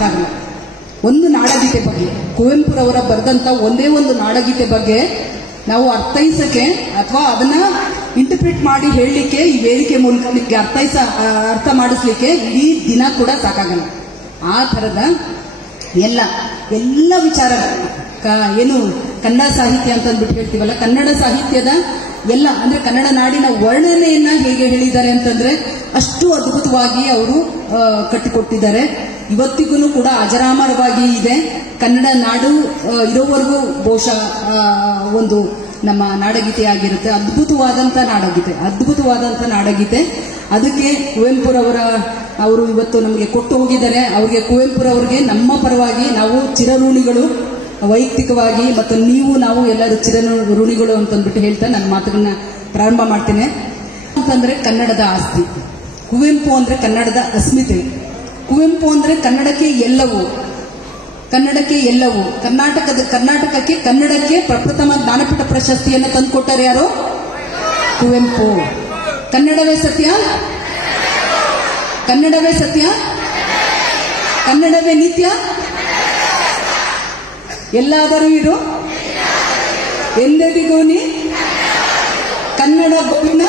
ಸಾಕಾಗಲ್ಲ. ಒಂದು ನಾಡಗೀತೆ ಬಗ್ಗೆ, ಕುವೆಂಪುರವರ ಬರೆದಂಥ ಒಂದೇ ಒಂದು ನಾಡಗೀತೆ ಬಗ್ಗೆ ನಾವು ಅರ್ಥೈಸಕ್ಕೆ ಅಥವಾ ಅದನ್ನ ಇಂಟರ್ಪ್ರಿಟ್ ಮಾಡಿ ಹೇಳಲಿಕ್ಕೆ ಈ ವೇದಿಕೆ ಮೂಲಕ ನಿಮಗೆ ಅರ್ಥ ಮಾಡಿಸ್ಲಿಕ್ಕೆ ಇಡೀ ದಿನ ಕೂಡ ಸಾಕಾಗಲ್ಲ. ಆ ಥರದ ಎಲ್ಲ ವಿಚಾರಗಳನ್ನ ಏನು ಕನ್ನಡ ಸಾಹಿತ್ಯ ಅಂತ ಅಂದ್ಬಿಟ್ಟು ಹೇಳ್ತೀವಲ್ಲ, ಕನ್ನಡ ಸಾಹಿತ್ಯದ ಅಂದ್ರೆ ಕನ್ನಡ ನಾಡಿನ ವರ್ಣನೆಯನ್ನ ಹೇಗೆ ಹೇಳಿದ್ದಾರೆ ಅಂತಂದ್ರೆ ಅಷ್ಟು ಅದ್ಭುತವಾಗಿ ಅವರು ಕಟ್ಟಿಕೊಟ್ಟಿದ್ದಾರೆ. ಇವತ್ತಿಗೂ ಕೂಡ ಅಜರಾಮರವಾಗಿ ಇದೆ. ಕನ್ನಡ ನಾಡು ಇರೋವರೆಗೂ ಬಹುಶಃ ಒಂದು ನಮ್ಮ ನಾಡಗೀತೆ ಆಗಿರುತ್ತೆ. ಅದ್ಭುತವಾದಂಥ ನಾಡಗೀತೆ. ಅದಕ್ಕೆ ಅವರು ಇವತ್ತು ನಮಗೆ ಕೊಟ್ಟು ಹೋಗಿದ್ದಾರೆ. ಅವ್ರಿಗೆ ಕುವೆಂಪುರವ್ರಿಗೆ ನಮ್ಮ ಪರವಾಗಿ ನಾವು ಚಿರಋಣಿಗಳು, ವೈಯಕ್ತಿಕವಾಗಿ ಮತ್ತು ನಾವು ಎಲ್ಲರೂ ಚಿರಋಣಿಗಳು ಅಂತಂದ್ಬಿಟ್ಟು ಹೇಳ್ತಾ ನನ್ನ ಮಾತುಗಳನ್ನ ಪ್ರಾರಂಭ ಮಾಡ್ತೇನೆ. ಅಂತಂದ್ರೆ ಕನ್ನಡದ ಆಸ್ತಿ, ಕುವೆಂಪು ಅಂದ್ರೆ ಕನ್ನಡದ ಅಸ್ಮಿತೆ, ಕುವೆಂಪು ಅಂದ್ರೆ ಕನ್ನಡಕ್ಕೆ ಎಲ್ಲವೂ. ಕರ್ನಾಟಕಕ್ಕೆ ಕನ್ನಡಕ್ಕೆ ಪ್ರಪ್ರಥಮ ಜ್ಞಾನಪೀಠ ಪ್ರಶಸ್ತಿಯನ್ನು ತಂದುಕೊಟ್ಟರು ಯಾರು? ಕುವೆಂಪು. ಕನ್ನಡವೇ ಸತ್ಯ, ಕನ್ನಡವೇ ನಿತ್ಯ, ಎಲ್ಲಾದರೂ ಇರು ಎಂದೆದಿಗೋನಿ ಕನ್ನಡ ಗೋವಿನ.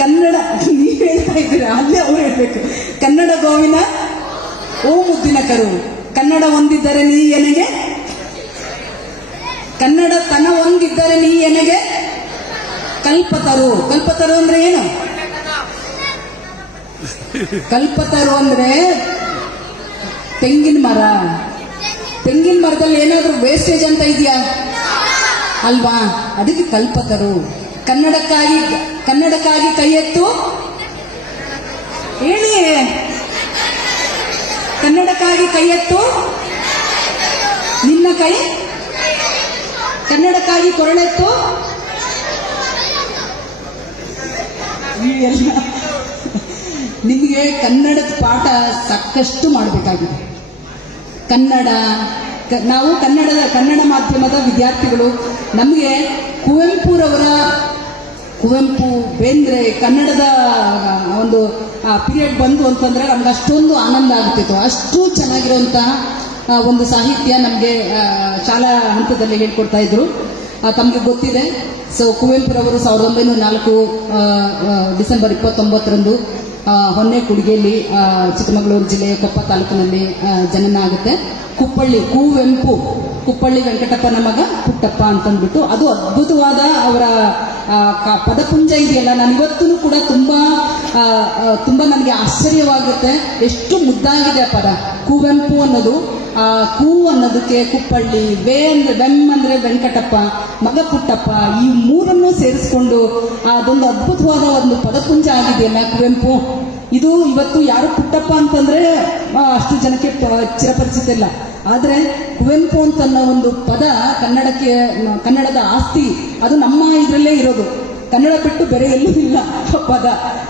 ಕನ್ನಡ ನೀವು ಹೇಳ್ತಾ ಇದ್ದೀರಾ, ಅಲ್ಲೇ ಅವ್ರು ಹೇಳ್ಬೇಕು. ಕನ್ನಡ ಗೋವಿನ ಓ ಮುದ್ದಿನ ಕರು, ಕನ್ನಡ ಒಂದಿದ್ದರೆ ನೀ ಎನಗೆ, ಕನ್ನಡ ತನ ಒಂದಿದ್ದರೆ ನೀ ಎನಗೆ ಕಲ್ಪತರು. ಕಲ್ಪತರು ಅಂದ್ರೆ ಏನು? ಕಲ್ಪತರು ಅಂದ್ರೆ ತೆಂಗಿನ ಮರದಲ್ಲಿ ಏನಾದ್ರೂ ವೇಸ್ಟೇಜ್ ಅಂತ ಇದೆಯಾ ಅಲ್ವಾ? ಅದಕ್ಕೆ ಕಲ್ಪತರು. ಕನ್ನಡಕ್ಕಾಗಿ ಕೈ ಎತ್ತು ಹೇಳಿ, ಕನ್ನಡಕ್ಕಾಗಿ ಕೈ ಎತ್ತು ನಿನ್ನ ಕೈ, ಕನ್ನಡಕ್ಕಾಗಿ ಕೊರಳೆತ್ತು. ನಿಮಗೆ ಕನ್ನಡದ ಪಾಠ ಸಾಕಷ್ಟು ಮಾಡಬೇಕಾಗಿದೆ. ನಾವು ಕನ್ನಡ ಮಾಧ್ಯಮದ ವಿದ್ಯಾರ್ಥಿಗಳು. ನಮಗೆ ಕುವೆಂಪು ಬೇಂದ್ರೆ ಕನ್ನಡದ ಒಂದು ಪೀರಿಯಡ್ ಬಂದು ಅಂತಂದ್ರೆ ನಮ್ಗೆ ಅಷ್ಟೊಂದು ಆನಂದ ಆಗ್ತಿತ್ತು. ಅಷ್ಟು ಚೆನ್ನಾಗಿರುವಂತಹ ಒಂದು ಸಾಹಿತ್ಯ ನಮಗೆ ಶಾಲಾ ಹಂತದಲ್ಲಿ ಹೇಳ್ಕೊಡ್ತಾ ಇದ್ರು. ತಮಗೆ ಗೊತ್ತಿದೆ. ಸೊ ಕುವೆಂಪುರವರು 1904 ಡಿಸೆಂಬರ್ 29ರಂದು ಹೊನ್ನೆಕುಡಿಗೆಯಲ್ಲಿ ಚಿಕ್ಕಮಗಳೂರು ಜಿಲ್ಲೆಯ ಕೊಪ್ಪ ತಾಲೂಕಿನಲ್ಲಿ ಜನನ ಆಗುತ್ತೆ. ಕುಪ್ಪಳ್ಳಿ ವೆಂಕಟಪ್ಪನ ಮಗ ಪುಟ್ಟಪ್ಪ ಅಂತಂದ್ಬಿಟ್ಟು, ಅದು ಅದ್ಭುತವಾದ ಅವರ ಪದಪುಂಜ ಇದೆಯಲ್ಲ, ನಾನಿವತ್ತೂ ಕೂಡ ತುಂಬಾ ನನಗೆ ಆಶ್ಚರ್ಯವಾಗುತ್ತೆ. ಎಷ್ಟು ಮುದ್ದಾಗಿದೆ ಪದ. ಕುವೆಂಪು ಅನ್ನೋದು, ಕೂ ಅನ್ನೋದಕ್ಕೆ ಕುಪ್ಪಳ್ಳಿ, ವೆಮ್ ಅಂದ್ರೆ ವೆಂಕಟಪ್ಪ, ಮಗ ಪುಟ್ಟಪ್ಪ, ಈ ಮೂರನ್ನು ಸೇರಿಸ್ಕೊಂಡು ಅದೊಂದು ಅದ್ಭುತವಾದ ಒಂದು ಪದಪುಂಜ ಆಗಿದೆಯಲ್ಲ ಕುವೆಂಪು. ಇದು ಇವತ್ತು ಯಾರು ಪುಟ್ಟಪ್ಪ ಅಂತಂದ್ರೆ ಅಷ್ಟು ಜನಕ್ಕೆ ಚಿರಪರಿಚಿತ ಇಲ್ಲ. ಆದ್ರೆ ಕುವೆಂಪು ಅಂತ ಒಂದು ಪದ ಕನ್ನಡದ ಆಸ್ತಿ. ಅದು ನಮ್ಮ ಇದರಲ್ಲೇ ಇರೋದು. ಕನ್ನಡ ಬಿಟ್ಟು ಬೇರೆ ಎಲ್ಲೂ ಇಲ್ಲ ಪದ.